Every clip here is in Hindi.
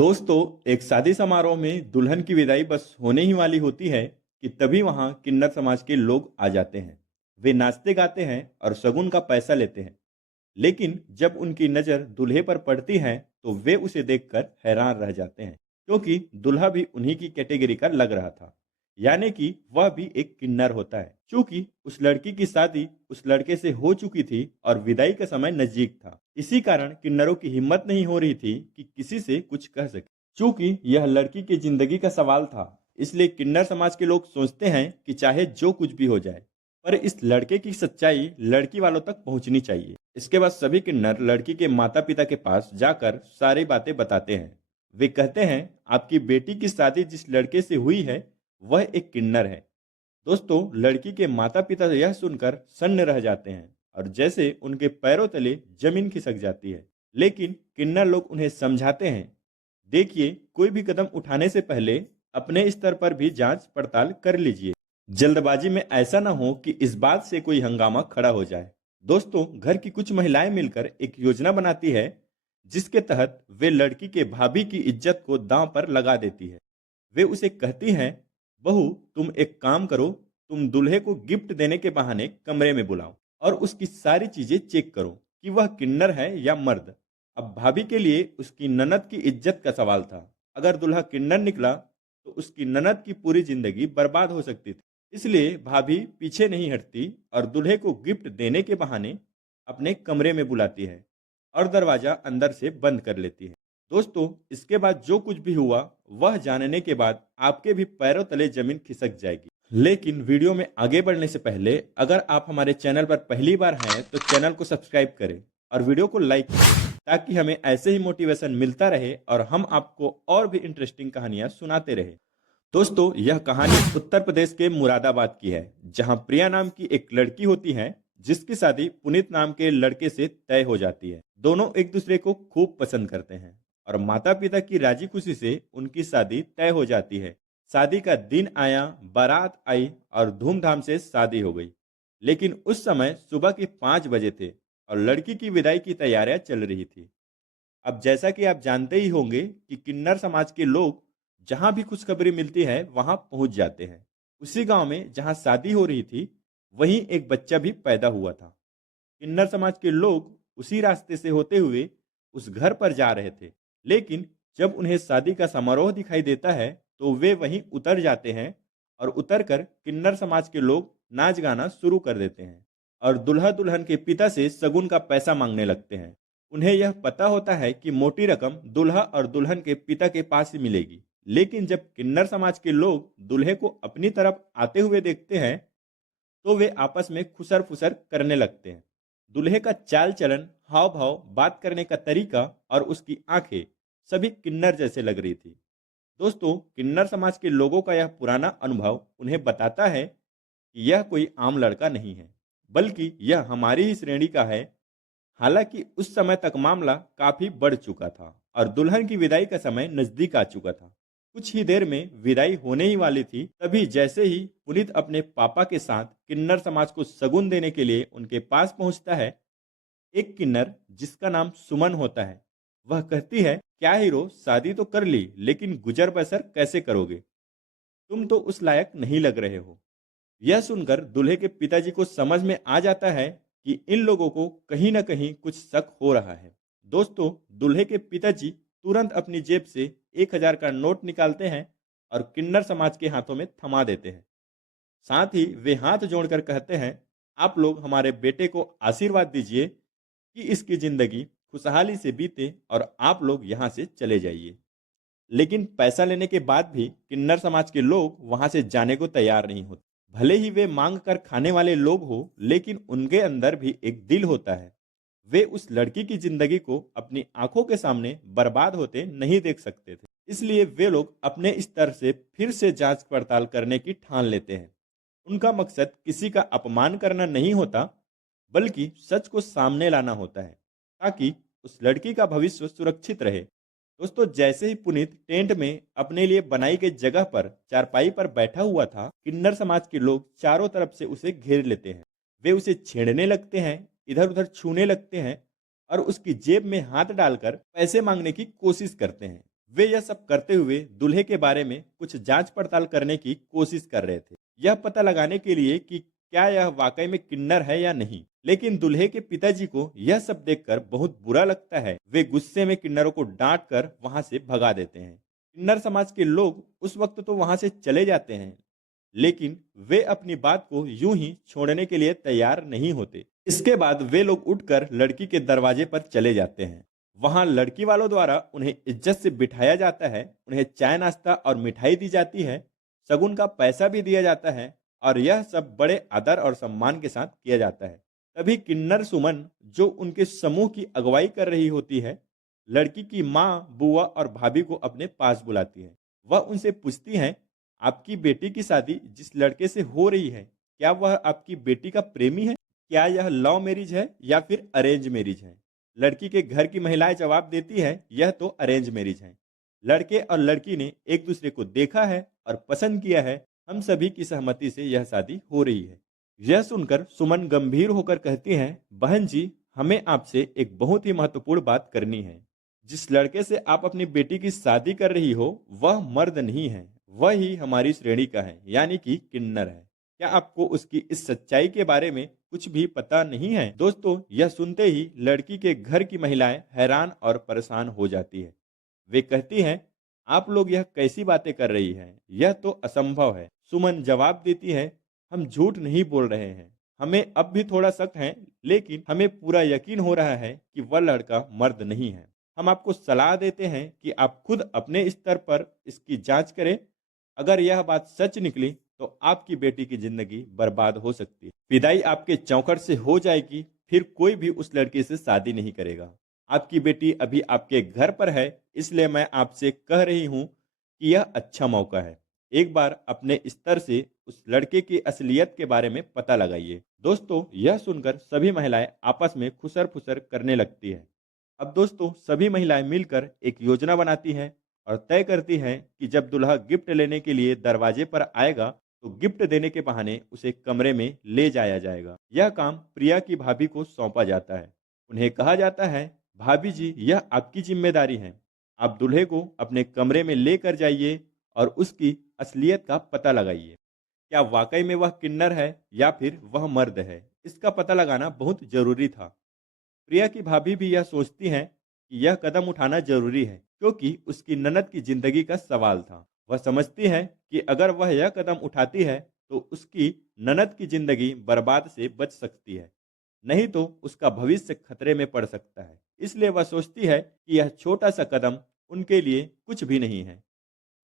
दोस्तों, एक शादी समारोह में दुल्हन की विदाई बस होने ही वाली होती है कि तभी वहां किन्नर समाज के लोग आ जाते हैं। वे नाचते गाते हैं और शगुन का पैसा लेते हैं। लेकिन जब उनकी नज़र दूल्हे पर पड़ती है तो वे उसे देखकर हैरान रह जाते हैं, क्योंकि दूल्हा भी उन्हीं की कैटेगरी का लग रहा था। यानी कि वह भी एक किन्नर होता है। चूंकि उस लड़की की शादी उस लड़के से हो चुकी थी और विदाई का समय नजदीक था, इसी कारण किन्नरों की हिम्मत नहीं हो रही थी कि किसी से कुछ कह सके। चूंकि यह लड़की की जिंदगी का सवाल था, इसलिए किन्नर समाज के लोग सोचते हैं कि चाहे जो कुछ भी हो जाए, पर इस लड़के की सच्चाई लड़की वालों तक पहुंचनी चाहिए। इसके बाद सभी किन्नर लड़की के माता पिता के पास जाकर सारी बातें बताते हैं। वे कहते हैं, आपकी बेटी की शादी जिस लड़के से हुई है वह एक किन्नर है। दोस्तों, लड़की के माता पिता यह सुनकर सन्न रह जाते हैं और जैसे उनके पैरों तले जमीन खिसक जाती है। लेकिन किन्नर लोग उन्हें समझाते हैं, देखिए, कोई भी कदम उठाने से पहले अपने स्तर पर भी जांच पड़ताल कर लीजिए। जल्दबाजी में ऐसा ना हो कि इस बात से कोई हंगामा खड़ा हो जाए। दोस्तों, घर की कुछ महिलाएं मिलकर एक योजना बनाती है, जिसके तहत वे लड़की के भाभी की इज्जत को दांव पर लगा देती है। वे उसे कहती हैं, बहू, तुम एक काम करो, तुम दूल्हे को गिफ्ट देने के बहाने कमरे में बुलाओ और उसकी सारी चीजें चेक करो कि वह किन्नर है या मर्द। अब भाभी के लिए उसकी ननद की इज्जत का सवाल था। अगर दूल्हा किन्नर निकला तो उसकी ननद की पूरी जिंदगी बर्बाद हो सकती थी। इसलिए भाभी पीछे नहीं हटती और दूल्हे को गिफ्ट देने के बहाने अपने कमरे में बुलाती है और दरवाजा अंदर से बंद कर लेती है। दोस्तों, इसके बाद जो कुछ भी हुआ वह जानने के बाद आपके भी पैरों तले जमीन खिसक जाएगी। लेकिन वीडियो में आगे बढ़ने से पहले अगर आप हमारे चैनल पर पहली बार हैं तो चैनल को सब्सक्राइब करें और वीडियो को लाइक करें, ताकि हमें ऐसे ही मोटिवेशन मिलता रहे और हम आपको और भी इंटरेस्टिंग कहानियां सुनाते रहे। दोस्तों, यह कहानी उत्तर प्रदेश के मुरादाबाद की है, जहां प्रिया नाम की एक लड़की होती है, जिसकी शादी पुनीत नाम के लड़के से तय हो जाती है। दोनों एक दूसरे को खूब पसंद करते हैं और माता पिता की राजी खुशी से उनकी शादी तय हो जाती है। शादी का दिन आया, बारात आई और धूमधाम से शादी हो गई। लेकिन उस समय सुबह के 5 बजे थे और लड़की की विदाई की तैयारियां चल रही थी। अब जैसा कि आप जानते ही होंगे कि किन्नर समाज के लोग जहां भी खुशखबरी मिलती है वहां पहुंच जाते हैं। उसी गांव में जहां शादी हो रही थी, वहीं एक बच्चा भी पैदा हुआ था। किन्नर समाज के लोग उसी रास्ते से होते हुए उस घर पर जा रहे थे। लेकिन जब उन्हें शादी का समारोह दिखाई देता है तो वे वहीं उतर जाते हैं और उतरकर किन्नर समाज के लोग नाच गाना शुरू कर देते हैं और दुल्हा दुल्हन के पिता से शगुन का पैसा मांगने लगते हैं। उन्हें यह पता होता है कि मोटी रकम दुल्हा और दुल्हन के पिता के पास ही मिलेगी। लेकिन जब किन्नर समाज के लोग दूल्हे को अपनी तरफ आते हुए देखते हैं तो वे आपस में खुसर फुसर करने लगते हैं। दूल्हे का चाल चलन, हाव भाव, बात करने का तरीका और उसकी आंखें सभी किन्नर जैसे लग रही थी। दोस्तों, किन्नर समाज के लोगों का यह पुराना अनुभव उन्हें बताता है कि यह कोई आम लड़का नहीं है, बल्कि यह हमारी ही श्रेणी का है। हालांकि उस समय तक मामला काफी बढ़ चुका था और दुल्हन की विदाई का समय नजदीक आ चुका था। कुछ ही देर में विदाई होने ही वाली थी, तभी जैसे ही पुनीत अपने पापा के साथ किन्नर समाज को शगुन देने के लिए उनके पास पहुंचता है, एक किन्नर जिसका नाम सुमन होता है, वह कहती है, क्या हीरो, शादी तो कर ली, लेकिन गुजर बसर कैसे करोगे? तुम तो उस लायक नहीं लग रहे हो। यह सुनकर दूल्हे के पिताजी को समझ में आ जाता है कि इन लोगों को कहीं ना कहीं कुछ शक हो रहा है। दोस्तों, दूल्हे के पिताजी तुरंत अपनी जेब से 1,000 का नोट निकालते हैं और किन्नर समाज के हाथों में थमा देते हैं। साथ ही वे हाथ जोड़कर कहते हैं, आप लोग हमारे बेटे को आशीर्वाद दीजिए कि इसकी जिंदगी खुशहाली से बीते और आप लोग यहाँ से चले जाइए। लेकिन पैसा लेने के बाद भी किन्नर समाज के लोग वहां से जाने को तैयार नहीं होते। भले ही वे मांग कर खाने वाले लोग हो, लेकिन उनके अंदर भी एक दिल होता है। वे उस लड़की की जिंदगी को अपनी आंखों के सामने बर्बाद होते नहीं देख सकते थे। इसलिए वे लोग अपने स्तर से फिर से जांच पड़ताल करने की ठान लेते हैं। उनका मकसद किसी का अपमान करना नहीं होता, बल्कि सच को सामने लाना होता है, ताकि उस लड़की का भविष्य सुरक्षित रहे। दोस्तों, जैसे ही पुनीत टेंट में अपने लिए बनाई गई जगह पर चारपाई पर बैठा हुआ था, किन्नर समाज के लोग चारों तरफ से उसे घेर लेते हैं। वे उसे छेड़ने लगते हैं, इधर उधर छूने लगते हैं और उसकी जेब में हाथ डालकर पैसे मांगने की कोशिश करते हैं। वे यह सब करते हुए दूल्हे के बारे में कुछ जांच पड़ताल करने की कोशिश कर रहे थे, यह पता लगाने के लिए कि क्या यह वाकई में किन्नर है या नहीं। लेकिन दूल्हे के पिताजी को यह सब देखकर बहुत बुरा लगता है। वे गुस्से में किन्नरों को डांट कर वहां से भगा देते हैं। किन्नर समाज के लोग उस वक्त तो वहां से चले जाते हैं, लेकिन वे अपनी बात को यूं ही छोड़ने के लिए तैयार नहीं होते। इसके बाद वे लोग उठकर लड़की के दरवाजे पर चले जाते हैं। वहां लड़की वालों द्वारा उन्हें इज्जत से बिठाया जाता है, उन्हें चाय नाश्ता और मिठाई दी जाती है, शगुन का पैसा भी दिया जाता है और यह सब बड़े आदर और सम्मान के साथ किया जाता है। तभी किन्नर सुमन, जो उनके समूह की अगुवाई कर रही होती है, लड़की की माँ, बुआ और भाभी को अपने पास बुलाती है। वह उनसे पूछती हैं, आपकी बेटी की शादी जिस लड़के से हो रही है, क्या वह आपकी बेटी का प्रेमी है? क्या यह लव मैरिज है या फिर अरेंज मैरिज है? लड़की के घर की महिलाएं जवाब देती है, यह तो अरेंज मैरिज है। लड़के और लड़की ने एक दूसरे को देखा है और पसंद किया है। हम सभी की सहमति से यह शादी हो रही है। यह सुनकर सुमन गंभीर होकर कहती हैं, बहन जी, हमें आपसे एक बहुत ही महत्वपूर्ण बात करनी है। जिस लड़के से आप अपनी बेटी की शादी कर रही हो, वह मर्द नहीं है, वह ही हमारी श्रेणी का है, यानी कि किन्नर है। क्या आपको उसकी इस सच्चाई के बारे में कुछ भी पता नहीं है? दोस्तों, यह सुनते ही लड़की के घर की महिलाएं हैरान और परेशान हो जाती है। वे कहती हैं, आप लोग यह कैसी बातें कर रही हैं? यह तो असंभव है। सुमन जवाब देती है, हम झूठ नहीं बोल रहे हैं। हमें अब भी थोड़ा शक है, लेकिन हमें पूरा यकीन हो रहा है कि वह लड़का मर्द नहीं है। हम आपको सलाह देते हैं कि आप खुद अपने स्तर पर इसकी जांच करें। अगर यह बात सच निकली तो आपकी बेटी की जिंदगी बर्बाद हो सकती है। विदाई आपके चौखट से हो जाएगी, फिर कोई भी उस लड़की से शादी नहीं करेगा। आपकी बेटी अभी आपके घर पर है, इसलिए मैं आपसे कह रही हूं कि यह अच्छा मौका है। एक बार अपने स्तर से उस लड़के की असलियत के बारे में पता लगाइए। दोस्तों, यह सुनकर सभी महिलाएं आपस में खुसर फुसर करने लगती है। अब दोस्तों, सभी महिलाएं मिलकर एक योजना बनाती हैं और तय करती हैं कि जब दूल्हा गिफ्ट लेने के लिए दरवाजे पर आएगा, तो गिफ्ट देने के बहाने उसे कमरे में ले जाया जाएगा। यह काम प्रिया की भाभी को सौंपा जाता है। उन्हें कहा जाता है, भाभी जी, यह आपकी जिम्मेदारी है। आप दूल्हे को अपने कमरे में लेकर जाइए और उसकी असलियत का पता लगाइए। क्या वाकई में वह किन्नर है या फिर वह मर्द है, इसका पता लगाना बहुत जरूरी था। प्रिया की भाभी भी यह सोचती हैं कि यह कदम उठाना जरूरी है, क्योंकि उसकी ननद की जिंदगी का सवाल था। वह समझती है कि अगर वह यह कदम उठाती है तो उसकी ननद की जिंदगी बर्बाद से बच सकती है, नहीं तो उसका भविष्य खतरे में पड़ सकता है। इसलिए वह सोचती है कि यह छोटा सा कदम उनके लिए कुछ भी नहीं है,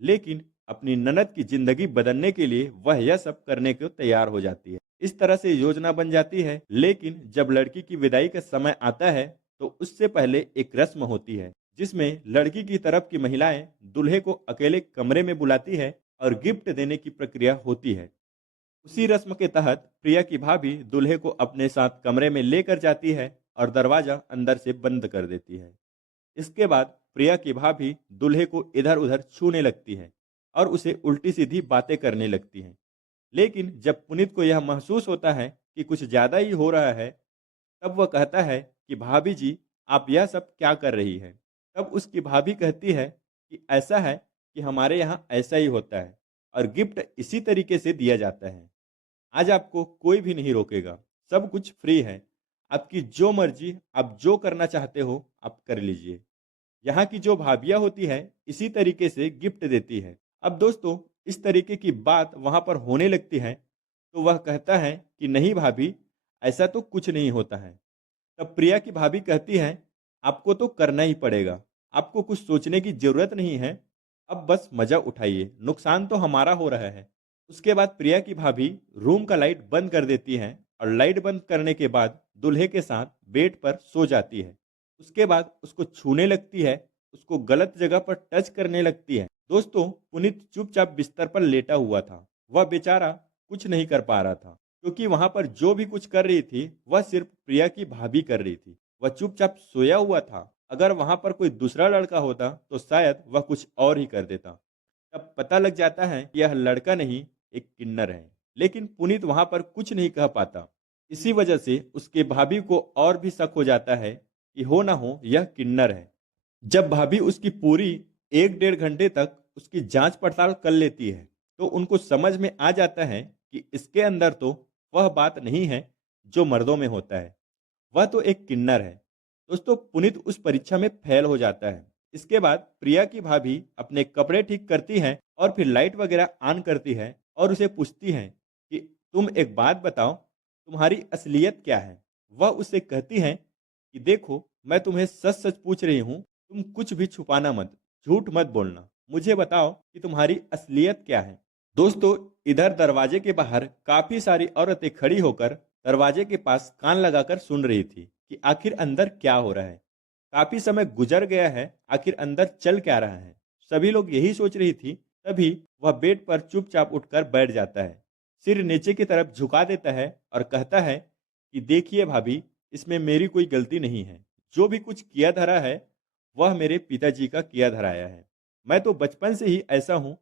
लेकिन अपनी ननद की जिंदगी बदलने के लिए वह यह सब करने को तैयार हो जाती है। इस तरह से योजना बन जाती है। लेकिन जब लड़की की विदाई का समय आता है, तो उससे पहले एक रस्म होती है, जिसमें लड़की की तरफ की महिलाएं दूल्हे को अकेले कमरे में बुलाती है और गिफ्ट देने की प्रक्रिया होती है। उसी रस्म के तहत प्रिया की भाभी दूल्हे को अपने साथ कमरे में लेकर जाती है और दरवाजा अंदर से बंद कर देती है। इसके बाद प्रिया की भाभी दूल्हे को इधर उधर छूने लगती है और उसे उल्टी सीधी बातें करने लगती हैं। लेकिन जब पुनीत को यह महसूस होता है कि कुछ ज्यादा ही हो रहा है, तब वह कहता है कि भाभी जी, आप यह सब क्या कर रही है? तब उसकी भाभी कहती है कि ऐसा है कि हमारे यहाँ ऐसा ही होता है और गिफ्ट इसी तरीके से दिया जाता है। आज आपको कोई भी नहीं रोकेगा, सब कुछ फ्री है। आपकी जो मर्जी, आप जो करना चाहते हो आप कर लीजिए। यहाँ की जो भाभियाँ होती हैं, इसी तरीके से गिफ्ट देती है। अब दोस्तों, इस तरीके की बात वहाँ पर होने लगती है, तो वह कहता है कि नहीं भाभी, ऐसा तो कुछ नहीं होता है। तब प्रिया की भाभी कहती है, आपको तो करना ही पड़ेगा, आपको कुछ सोचने की जरूरत नहीं है, अब बस मजा उठाइए, नुकसान तो हमारा हो रहा है। उसके बाद प्रिया की भाभी रूम का लाइट बंद कर देती है और लाइट बंद करने के बाद दूल्हे के साथ बेड पर सो जाती है। उसके बाद उसको छूने लगती है, उसको गलत जगह पर टच करने लगती है। दोस्तों, पुनीत चुपचाप बिस्तर पर लेटा हुआ था। वह बेचारा कुछ नहीं कर पा रहा था, क्योंकि वहां पर जो भी कुछ कर रही थी वह सिर्फ प्रिया की भाभी कर रही थी। वह चुपचाप सोया हुआ था। अगर वहां पर कोई दूसरा लड़का होता तो शायद वह कुछ और ही कर देता। तब पता लग जाता है कि यह लड़का नहीं, एक किन्नर है। लेकिन पुनीत वहां पर कुछ नहीं कह पाता। इसी वजह से उसके भाभी को और भी शक हो जाता है कि हो ना हो यह किन्नर है। जब भाभी उसकी पूरी एक डेढ़ घंटे तक उसकी जांच पड़ताल कर लेती है तो उनको समझ में आ जाता है कि इसके अंदर तो वह बात नहीं है जो मर्दों में होता है, वह तो एक किन्नर है। दोस्तों, पुनीत उस परीक्षा में फेल हो जाता है। इसके बाद प्रिया की भाभी अपने कपड़े ठीक करती है और फिर लाइट वगैरह ऑन करती है और उसे पूछती है कि तुम एक बात बताओ, तुम्हारी असलियत क्या है। वह उससे कहती है कि देखो, मैं तुम्हें सच सच पूछ रही हूँ, तुम कुछ भी छुपाना मत, झूठ मत बोलना, मुझे बताओ कि तुम्हारी असलियत क्या है। दोस्तों, इधर दरवाजे के बाहर काफी सारी औरतें खड़ी होकर दरवाजे के पास कान लगाकर सुन रही थी कि आखिर अंदर क्या हो रहा है। काफी समय गुजर गया है, आखिर अंदर चल क्या रहा है, सभी लोग यही सोच रही थी। तभी वह बेड पर चुपचाप उठकर बैठ जाता है, सिर नीचे की तरफ झुका देता है और कहता है कि देखिए भाभी, इसमें मेरी कोई गलती नहीं है। जो भी कुछ किया धरा है वह मेरे पिताजी का किया धराया है। मैं तो बचपन से ही ऐसा हूँ।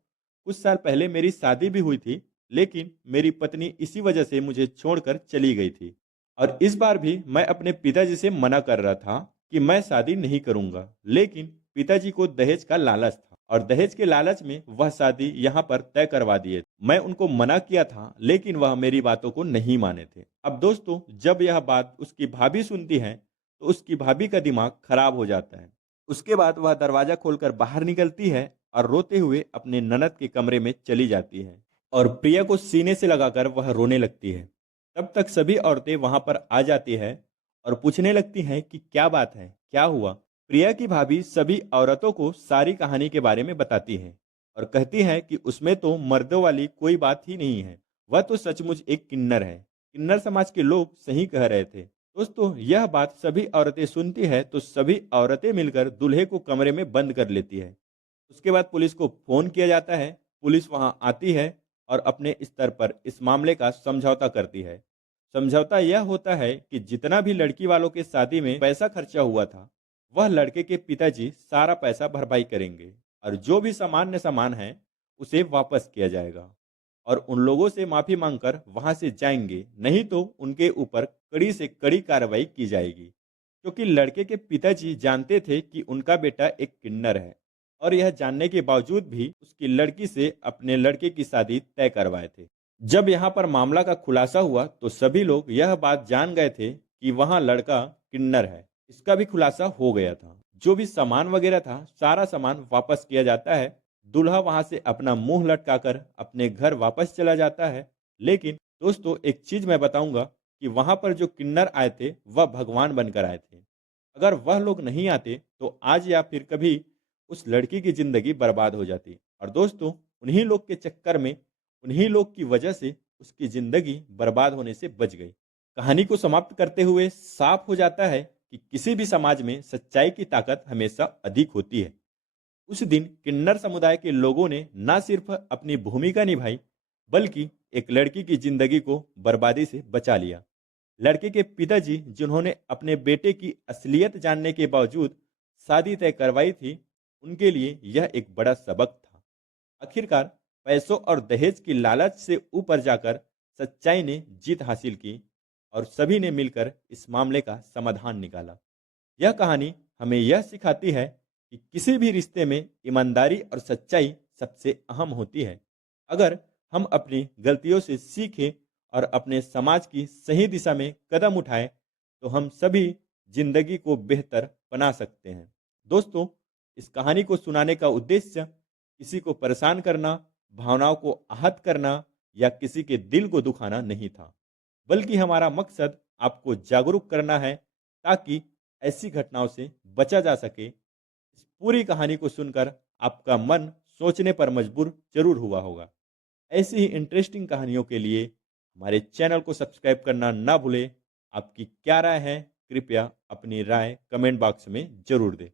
कुछ साल पहले मेरी शादी भी हुई थी, लेकिन मेरी पत्नी इसी वजह से मुझे छोड़कर चली गई थी। और इस बार भी मैं अपने पिताजी से मना कर रहा था कि मैं शादी नहीं करूंगा, लेकिन पिताजी को दहेज का लालच था और दहेज के लालच में वह शादी यहाँ पर तय करवा दिए। मैं उनको मना किया था, लेकिन वह मेरी बातों को नहीं माने थे। अब दोस्तों, जब यह बात उसकी भाभी सुनती है तो उसकी भाभी का दिमाग खराब हो जाता है। उसके बाद वह दरवाजा खोलकर बाहर निकलती है और रोते हुए अपने ननद के कमरे में चली जाती है और प्रिया को सीने से लगाकर वह रोने लगती है। तब तक सभी औरतें वहां पर आ जाती है और पूछने लगती हैं कि क्या बात है, क्या हुआ। प्रिया की भाभी सभी औरतों को सारी कहानी के बारे में बताती है और कहती है कि उसमें तो मर्दों वाली कोई बात ही नहीं है, वह तो सचमुच एक किन्नर है। किन्नर समाज के लोग सही कह रहे थे। दोस्तों, यह बात सभी औरतें सुनती है तो सभी औरतें मिलकर दूल्हे को कमरे में बंद कर लेती है। उसके बाद पुलिस को फोन किया जाता है। पुलिस वहां आती है और अपने स्तर पर इस मामले का समझौता करती है। समझौता यह होता है कि जितना भी लड़की वालों के शादी में पैसा खर्चा हुआ था, वह लड़के के पिताजी सारा पैसा भरपाई करेंगे और जो भी सामान्य सामान है उसे वापस किया जाएगा और उन लोगों से माफी मांगकर वहां से जाएंगे, नहीं तो उनके ऊपर कड़ी से कड़ी कार्रवाई की जाएगी। क्योंकि लड़के के पिताजी जानते थे कि उनका बेटा एक किन्नर है और यह जानने के बावजूद भी उसकी लड़की से अपने लड़के की शादी तय करवाए थे। जब यहाँ पर मामला का खुलासा हुआ तो सभी लोग यह बात जान गए थे कि वहाँ लड़का किन्नर है। इसका भी खुलासा हो गया था। जो भी सामान वगैरह था, सारा सामान वापस किया जाता है। दूल्हा वहां से अपना मुंह लटकाकर अपने घर वापस चला जाता है। लेकिन दोस्तों, एक चीज मैं बताऊंगा कि वहां पर जो किन्नर आए थे वह भगवान बनकर आए थे। अगर वह लोग नहीं आते तो आज या फिर कभी उस लड़की की जिंदगी बर्बाद हो जाती। और दोस्तों, उन्हीं लोग के चक्कर में, उन्हीं लोग की वजह से उसकी जिंदगी बर्बाद होने से बच गई। कहानी को समाप्त करते हुए साफ हो जाता है कि किसी भी समाज में सच्चाई की ताकत हमेशा अधिक होती है। उस दिन किन्नर समुदाय के लोगों ने न सिर्फ अपनी भूमिका निभाई, बल्कि एक लड़की की जिंदगी को बर्बादी से बचा लिया। लड़के के पिताजी जिन्होंने अपने बेटे की असलियत जानने के बावजूद शादी तय करवाई थी, उनके लिए यह एक बड़ा सबक था। आखिरकार पैसों और दहेज की लालच से ऊपर जाकर सच्चाई ने जीत हासिल की और सभी ने मिलकर इस मामले का समाधान निकाला। यह कहानी हमें यह सिखाती है कि किसी भी रिश्ते में ईमानदारी और सच्चाई सबसे अहम होती है। अगर हम अपनी गलतियों से सीखें और अपने समाज की सही दिशा में कदम उठाएं, तो हम सभी जिंदगी को बेहतर बना सकते हैं। दोस्तों, इस कहानी को सुनाने का उद्देश्य किसी को परेशान करना, भावनाओं को आहत करना या किसी के दिल को दुखाना नहीं था, बल्कि हमारा मकसद आपको जागरूक करना है ताकि ऐसी घटनाओं से बचा जा सके। इस पूरी कहानी को सुनकर आपका मन सोचने पर मजबूर जरूर हुआ होगा। ऐसी ही इंटरेस्टिंग कहानियों के लिए हमारे चैनल को सब्सक्राइब करना ना भूलें। आपकी क्या राय है, कृपया अपनी राय कमेंट बॉक्स में जरूर दें।